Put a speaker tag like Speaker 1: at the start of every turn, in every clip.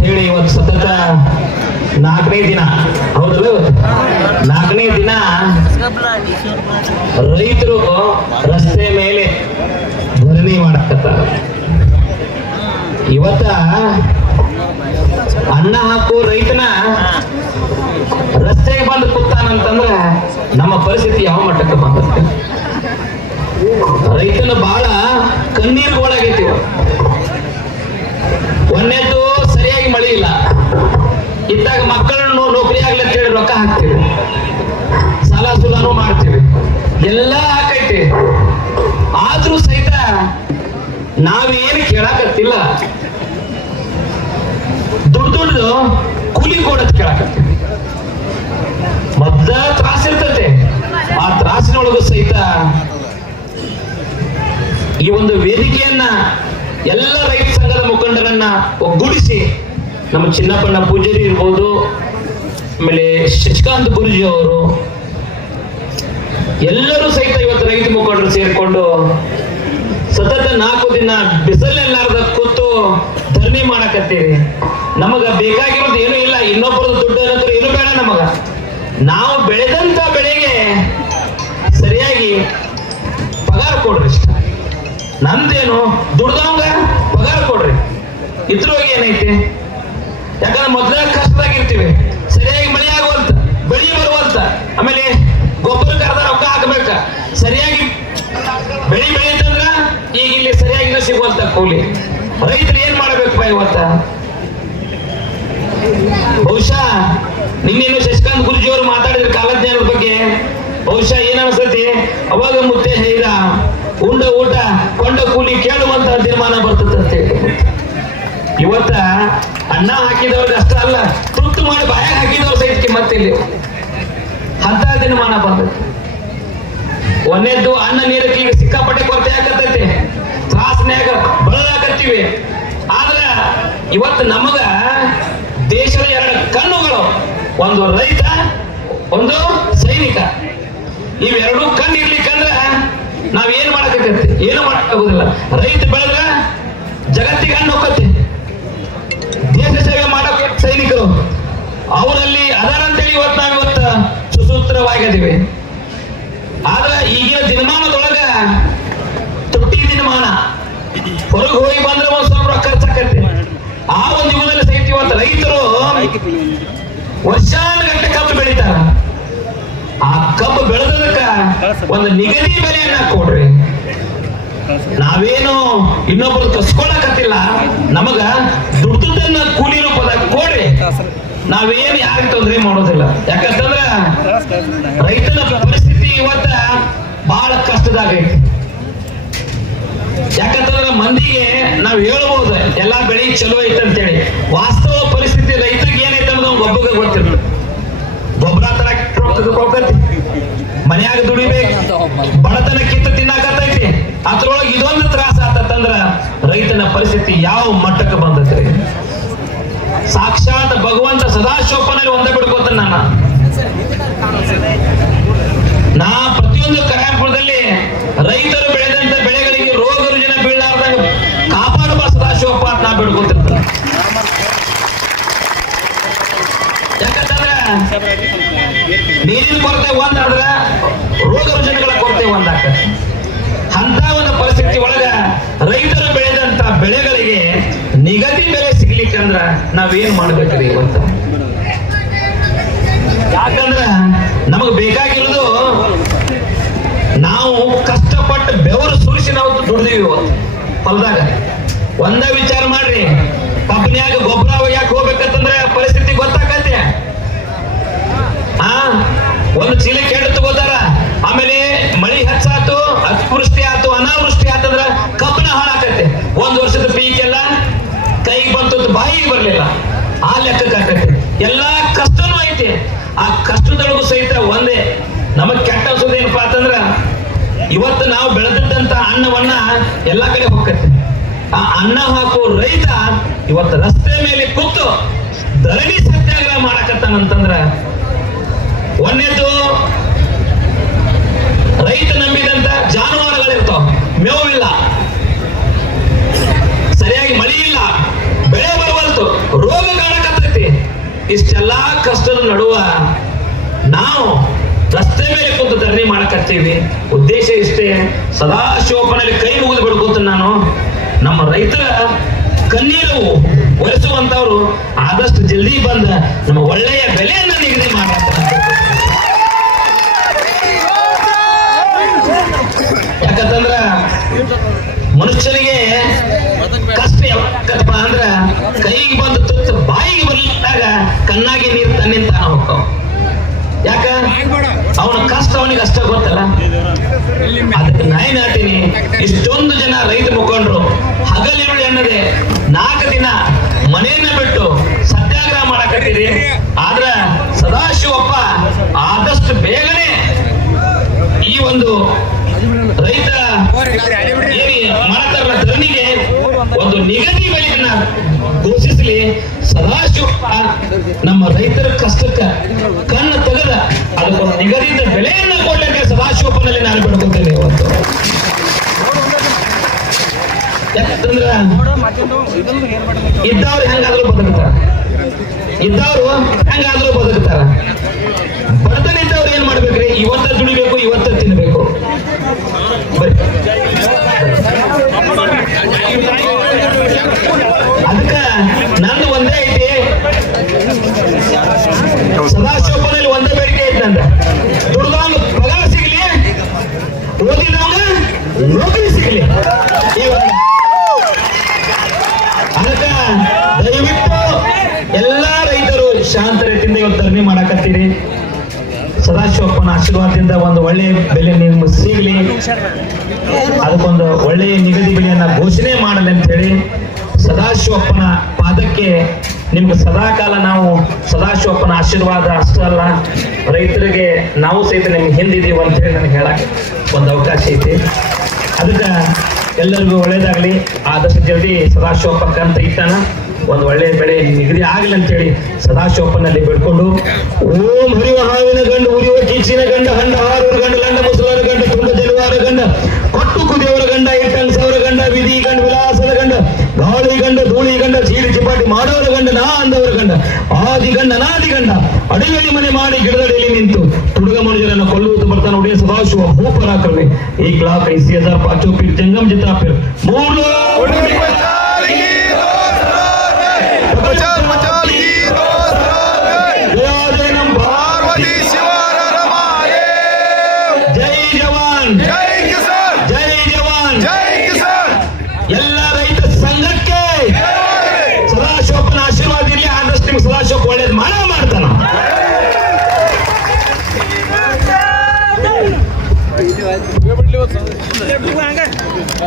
Speaker 1: ಹೇಳಿ ಇವತ್ತು ಸತತ ನಾಲ್ಕನೇ ದಿನ. ಹೌದಲ್ಲ ನಾಲ್ಕನೇ ದಿನ ರೈತರು ರಸ್ತೆ ಮೇಲೆ ಧರಣಿ ಮಾಡಕತ್ತಾರ ಇವತ್ತ ಅನ್ನ ಹಾಕೋ ರೈತನ ರಸ್ತೆಗೆ ಬಂದು ಕೂತಾನಂತಂದ್ರೆ ನಮ್ಮ ಪರಿಸ್ಥಿತಿ ಯಾವ ಮಟ್ಟಕ್ಕೆ ಬಂದತ್ತೆ ರೈತನ ಬಹಳ ಕಣ್ಣೀರು ಒಳಗೈತಿ ಒಂದೇದು ಇದ್ದಾಗ ಮಕ್ಕಳನ್ನು ನೌಕರಿ ಆಗ್ಲಿ ಅಂತ ಹೇಳಿ ರೊಕ್ಕ ಹಾಕ್ತೇವೆ. ಸಾಲ ಸುಲಾನು ಮಾಡ್ತೇವೆ. ಎಲ್ಲ ಹಾಕೈತೆ. ಆದ್ರೂ ಸಹಿತ ನಾವೇನು ಕೇಳಾಕತ್ತಿಲ್ಲ. ದುಡ್ಡು ದುಡ್ದು ಕೂಲಿ ಕೊಡೋದು ಕೇಳಾಕತ್ತೀವಿ. ಮೊದ್ಲ ತ್ರಾಸ ಇರ್ತತೆ. ಆ ತ್ರಾಸಿನೊಳಗೂ ಸಹಿತ ಈ ಒಂದು ವೇದಿಕೆಯನ್ನ ಎಲ್ಲ ರೈತ ಸಂಘದ ಮುಖಂಡರನ್ನ ಒಗ್ಗೂಡಿಸಿ ನಮ್ಮ ಚಿನ್ನಪ್ಪಣ್ಣ ಪೂಜಾರಿ ಇರ್ಬೋದು, ಆಮೇಲೆ ಶಶಿಕಾಂತ್ ಗುರುಜಿ ಅವರು, ಎಲ್ಲರೂ ಸಹಿತ ಇವತ್ತು ರೈತ ಮುಖಂಡರು ಸೇರ್ಕೊಂಡು ಸತತ ನಾಲ್ಕು ದಿನ ಬಿಸಿಲೆಲ್ಲಾರ್ದ ಕೂತು ಧರಣಿ ಮಾಡಕತ್ತೀವಿ ನಮಗ ಬೇಕಾಗಿರೋದು ಏನು ಇಲ್ಲ ಇನ್ನೊಬ್ಬರದ್ದು ದುಡ್ಡು ಅನ್ನೋದು ಏನು ಬೇಡ ನಮಗ. ನಾವು ಬೆಳೆದಂತ ಬೆಳೆಗೆ ಸರಿಯಾಗಿ ಪಗಾರ ಕೊಡ್ರಿ ಇಷ್ಟ ನಂದೇನು ದುಡ್ದವಂಗ ಪಗಾರ ಕೊಡ್ರಿ. ಇದ್ರೊಳಗೆ ಏನೈತಿ? ಯಾಕಂದ್ರೆ ಮೊದಲ ಕಷ್ಟದಾಗಿರ್ತೀವಿ ಸರಿಯಾಗಿ ಮಳೆ ಆಗುವಂತ, ಬೆಳಿ ಬರುವಂತ, ಆಮೇಲೆ ಗೊಬ್ಬರ ಕರೆದ ರೊಕ್ಕ ಹಾಕಬೇಕ. ಸರಿಯಾಗಿ ಬೆಳಿ ಬೆಳೀತಂದ್ರ ಈಗ ಇಲ್ಲಿ ಸರಿಯಾಗಿ ಸಿಗುವಂತ ಕೂಲಿ. ರೈತರು ಏನ್ ಮಾಡಬೇಕು ಇವತ್ತ? ಬಹುಶಃ ನಿನ್ನೇನು ಶಶಿಕಾಂತ್ ಗುರುಜಿ ಅವರು ಮಾತಾಡಿದ್ರು ಕಾಲಜ್ಞಾನದ ಬಗ್ಗೆ ಬಹುಶಃ ಏನ್ ಅನ್ಸತಿ ಅವಾಗ ಮುತ್ತೆ ಹೇಳಿದ, ಉಂಡ ಊಟ, ಕೊಂಡ ಕೂಲಿ ಕೇಳುವಂತ ತೀರ್ಮಾನ ಬರ್ತದೆ ಅಂತ ಹೇಳಿ ಇವತ್ತ ಅನ್ನ ಹಾಕಿದವ್ರಿಗೆ ಅಷ್ಟ ಅಲ್ಲ ತುತ್ತು ಮಾಡಿ ಬಾಯಾಗ ಹಾಕಿದವ್ರ ಸಹಿತ ಮತ್ತಿಲ್ಲಿ ಅಂತ ದಿನಮಾನ ಬಂದೈತಿ ಒಂದೇದ್ದು ಅನ್ನ ನೀರಕ್ಕೆ ಈಗ ಸಿಕ್ಕಾಪಟ್ಟೆ ಕೊರತೆ ಆಗತೈತಿ ತ್ರಾಸನ್ಯಾಗ ಬಳಲಾಕತ್ತೀವಿ ಆದ್ರ ಇವತ್ತು ನಮಗ ದೇಶದ ಎರಡು ಕಣ್ಣುಗಳು, ಒಂದು ರೈತ, ಒಂದು ಸೈನಿಕ. ಇವೆರಡೂ ಕಣ್ಣು ಇರ್ಲಿಕ್ಕಂದ್ರ ನಾವೇನ್ ಮಾಡಕತ್ತೈತಿ ಏನು ಮಾಡಕ್ಕಾಗುದಿಲ್ಲ ರೈತ ಬೆಳೆದ್ರ ಜಗತ್ತಿಗೆ ಹಣ್ಣು ಹೋಗತ್ತೆ ಸೈನಿಕರು, ಅವರಲ್ಲಿ ಅದರಂತೇಳಿ ಇವತ್ತು ನಾವು ಇವತ್ತು ಸುಸೂತ್ರವಾಗಿದ್ದೀವಿ ಆದ್ರೆ ಈಗಿನ ದಿನಮಾನದೊಳಗ ತುಟ್ಟಿ ದಿನಮಾನ, ಹೊರಗೆ ಹೋಗಿ ಬಂದ್ರೆ ಒಂದ್ ಸ್ವಲ್ಪ ರೊಕ್ಕ ಆ ಒಂದು ಯುಗದಲ್ಲಿ ಸಹಿತ ಇವತ್ತು ರೈತರು ವರ್ಷಾನುಗಟ್ಟೆ ಕಬ್ಬು ಬೆಳಿತಾರ. ಆ ಕಬ್ಬು ಬೆಳೆದಕ್ಕ ಒಂದು ನಿಗದಿ ಬೆಲೆಯನ್ನ ಕೊಡ್ರಿ. ನಾವೇನು ಇನ್ನೊಬ್ರು ಕಸ್ಕೊಳಕತ್ತಿಲ್ಲ ನಮಗ ದುಡ್ದನ್ನ ಕೂಲಿ ರೂಪದಾಗ ಕೊಡ್ರಿ. ನಾವೇನು ಯಾರಿಗೆ ತೊಂದರೆ ಮಾಡೋದಿಲ್ಲ. ಯಾಕಂತಂದ್ರ ರೈತನ ಪರಿಸ್ಥಿತಿ ಇವತ್ತ ಬಹಳ ಕಷ್ಟದಾಗ ಯಾಕಂತಂದ್ರ ಮಂದಿಗೆ ನಾವ್ ಹೇಳ್ಬೋದು, ಎಲ್ಲಾ ಬೆಳಿ ಚಲೋ ಐತೆ ಅಂತೇಳಿ. ವಾಸ್ತವ ಪರಿಸ್ಥಿತಿ ರೈತರಿಗೆ ಏನೈತೆ ಅನ್ನೋದು ಒಬ್ಬಗೆ ಗೊತ್ತಿರ್ತದೆ ಗೊಬ್ಬರ ತರ ಹೋಗ್ತೈತಿ ಮನ್ಯಾಗ ದುಡಿಬೇಕು. ಬಡತನ ಪರಿಸ್ಥಿತಿ ಯಾವ ಮಟ್ಟಕ್ಕೆ ಬಂದೈತ್ರಿ ಸಾಕ್ಷಾತ್ ಭಗವಂತ ಸದಾಶಿವಪ್ಪನಲ್ಲಿ ಒಂದೇ ಬಿಡ್ಕೋತಾನೆ ನಾನು. ನಾವೇನ್ ಮಾಡ್ಬೇಕ್ರಿ ಇವತ್ತು ಯಾಕಂದ್ರ ನಮಗ್ ಬೇಕಾಗಿರೋದು ನಾವು ಕಷ್ಟಪಟ್ಟು ಬೆವರು ಸುರಿಸಿ ನಾವು ದುಡ್ದೀವಿ ಇವತ್ತು ಹೊಲದಾಗ. ಒಂದ ವಿಚಾರ ಮಾಡ್ರಿ ಕಬ್ಬನ್ಯಾಗ ಗೊಬ್ಬರ ಯಾಕೆ ಹೋಗ್ಬೇಕಂತಂದ್ರೆ ಪರಿಸ್ಥಿತಿ ಗೊತ್ತಾಗತ್ತೆ ಆ, ಒಂದು ಚೀಲ ಕೆಟ್ಟು ತಗೋತಾರ, ಆಮೇಲೆ ಮಳಿ ಹೆಚ್ಚಾತು, ಅತಿವೃಷ್ಟಿ ಆತು, ಅನಾವೃಷ್ಟಿ ಆತಂದ್ರ ಬಾಯಿಗೆ ಬರಲಿಲ್ಲ. ಆ ಲೆಕ್ಕಕ್ಕೆ ಎಲ್ಲಾ ಕಷ್ಟನೂ ಐತಿ. ಆ ಕಷ್ಟದೊಳಗೂ ಸಹಿತ ಒಂದೇ. ನಮಗ್ ಕೆಟ್ಟ ಏನಪ್ಪಾ ಅಂತಂದ್ರ, ಇವತ್ತು ನಾವು ಬೆಳೆದಿದ್ದಂತ ಅನ್ನವನ್ನ ಎಲ್ಲಾ ಕಡೆ ಹೋಗತ್ತೆ ಆ ಅನ್ನ ಹಾಕೋ ರೈತ ಇವತ್ತು ರಸ್ತೆ ಮೇಲೆ ಕೂತು ಧರಣಿ ಸತ್ಯಾಗ್ರಹ ಮಾಡಕತ್ತಾನಂತಂದ್ರ ಒಂದೇದು ರೈತ ನಂಬಿದಂತ ಜಾನುವಾರುಗಳಿರ್ತಾವ. ಮೇವಿಲ್ಲ. ನಡುವ ನಾವು ರಸ್ತೆ ಮೇಲೆ ಕುಂತು ಧರಣಿ ಮಾಡಕತ್ತೀವಿ. ಉದ್ದೇಶ ಇಷ್ಟೇ ಸದಾ ಶಿವಪ್ಪನಲ್ಲಿ ಕೈ ಮುಗಿದು ಬಿಡ್ಕೋತ ನಾನು. ನಮ್ಮ ರೈತರ ಕಣ್ಣೀರು ಒರೆಸುವಂತವ್ರು ಆದಷ್ಟು ಜಲ್ದಿ ಬಂದ ನಮ್ಮ ಒಳ್ಳೆಯ ಬೆಲೆಯನ್ನ ನಿಗದಿ ಮಾಡ ಯಾಕಂತಂದ್ರ ಮನುಷ್ಯನಿಗೆ ಕಷ್ಟ ಯಾಕಪ್ಪ ಅಂದ್ರ ಕೈಗೆ ಬಂದ ತುತ್ತು ಬಾಯಿಗೆ ಬರ್ಲಿಕ್ಕಾಗ ಕಣ್ಣಾಗಿ ಅವನ ಕಷ್ಟ ಅವನಿಗೆ ಅಷ್ಟೇ ಗೊತ್ತಲ್ಲ? ಅದಕ್ಕೆ ನಾಯಿ ನಾಟಿನಿ ಇಷ್ಟೊಂದು ಜನ ರೈತ ಮುಖಂಡರು ಹಗಲಿರುಳು ನಿಗದಿ ಬೆಲೆಯನ್ನ ಘೋಷಿಸಲಿ. ಸದಾಶಿವ ನಮ್ಮ ರೈತರ ಕಷ್ಟಕ್ಕ ಕಣ್ಣು ತೆಗೆದ ಅದಕ್ಕೊಂದು ನಿಗದಿತ ಬೆಲೆಯನ್ನ ಕೊಡಲಿಕ್ಕೆ ಸದಾಶಿವಪ್ಪನಲ್ಲಿ ನಾನು ಬಿಡ್ಕೊತೇನೆ ಇವತ್ತು. ಇದ್ದವ್ರು ಹೆಂಗಾದ್ರೂ ಬದುಕ್ತಾರ. ಇದ್ದವ್ರು ಹೆಂಗಾದ್ರೂ ಬದುಕ್ತಾರ. ಬಡತನ ಇದ್ದವ್ರು ಏನ್ ಮಾಡ್ಬೇಕ್ರಿ? ಇವತ್ತ ದುಡಿಬೇಕು, ಇವತ್ತ ತಿನ್ಬೇಕು. ಬರ್ರಿ ಅದಕ್ಕ ನಂದು ಒಂದೇ ಐತಿ. ಸದಾಶಿವಪ್ಪನಲ್ಲಿ ಒಂದೇ ಬೇಡಿಕೆ ಐತಿ ನಂದ. ದುಡ್ದವನು ಪಗಾರ ಸಿಗ್ಲಿ, ಓದಿದವನ ನೌಕರಿ ಸಿಗ್ಲಿ. ಅದಕ್ಕ ದಯವಿಟ್ಟು ಎಲ್ಲಾ ರೈತರು ಶಾಂತ ರೀತಿಯಿಂದ ಇವತ್ತು ಧರ್ಮಿ ಮಾಡಕತ್ತೀರಿ. ಸದಾಶಿವಪ್ಪನ ಆಶೀರ್ವಾದದಿಂದ ಒಂದು ಒಳ್ಳೆಯ ಬೆಲೆ ನಿಮ್ಗೆ ಸಿಗಲಿ. ಅದಕ್ಕೊಂದು ಒಳ್ಳೆಯ ನಿಗದಿ ಬೆಲೆಯನ್ನ ಘೋಷಣೆ ಮಾಡಲಿ ಅಂತ ಹೇಳಿ ಸದಾಶಿವಪ್ಪನ ಪಾದಕ್ಕೆ ನಿಮ್ಗೆ ಸದಾಕಾಲ ನಾವು ಸದಾಶಿವಪ್ಪನ ಆಶೀರ್ವಾದ ಅಷ್ಟೇ ಅಲ್ಲ ರೈತರಿಗೆ ನಾವು ಸಹಿತ ನಿಮ್ಗೆ ಹಿಂದಿದ್ದೀವಿ ಅಂತ ಹೇಳಿ ನನಗೆ ಹೇಳಕ್ಕೆ ಒಂದು ಅವಕಾಶ ಐತಿ. ಅದಕ್ಕೆ ಎಲ್ಲರಿಗೂ ಒಳ್ಳೇದಾಗ್ಲಿ. ಆದಷ್ಟು ಜಲ್ದಿ ಸದಾಶಿವಪ್ಪ ಕಂತ ಇಟ್ಟಾನ. ಒಂದು ಒಳ್ಳೆಯ ಬೆಳೆ ನಿಗದಿ ಆಗಲಿ ಅಂತೇಳಿ ಸದಾಶಿವಪ್ಪನಲ್ಲಿ ಬಿಡ್ಕೊಂಡು. ಓಂ ಹರಿವ ಹಾವಿನ ಗಂಡ, ಉರಿಯುವ ಕೀಚಿನ ಗಂಡ, ಹಂಡ ಹಾರುವ ಗಂಡ ಗಂಡ ಮುಸಲರ ಗಂಡ ತುಂಬ ಜಲವಾರ ಗಂಡ, ಕೊಟ್ಟು ಕುದಿಯವರ ಗಂಡ ಇಟ್ಟಂಗ್ ಸೌರ ಗಂಡ, ವಿಧಿ ಗಂಡ, ವಿಲಾಸದ ಗಂಡ, ಗಾಳಿ ಗಂಡ, ಧೂಳಿ ಗಂಡ ಚೀರಿ ಚಿಪಾಟಿ ಮಾಡೋರ ಗಂಡ, ನಾ ಅಂದವರ ಗಂಡ, ಆದಿ ಗಂಡ ನಾದಿ ಗಂಡ ಅಡಿಯಲ್ಲಿ ಮನೆ ಮಾಡಿ ಗಿಡದಡಿಯಲ್ಲಿ ನಿಂತು ತುಡುಗ ಮನುಜರನ್ನು ಕೊಲ್ಲುವುದು ಬರ್ತಾನೆ ಉಡಿಯ ಸದಾಶಿವ ಭೂಪರಾಕ್ರಮಿ. ಈ ಕ್ಲಾಕ್ ಸಿ ಹಜಾರ್ ಪಾಚೋ ಪೀರ್ ಜಂಗಮ್ ಜಿತಾ ಪೀರ್. ಮೂರು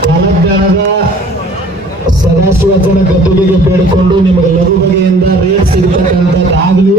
Speaker 2: ಕಾಲಜ್ಞಾನದ ಸದಾಶಿವಚನ ಗದ್ದುಗೆಗೆ ಬೇಡಿಕೊಂಡು ನಿಮಗೆ ಲಘು ಬಗೆಯಿಂದ ರೇಟ್ ಸಿಗತಕ್ಕಂಥದ್ದಾಗಲಿ.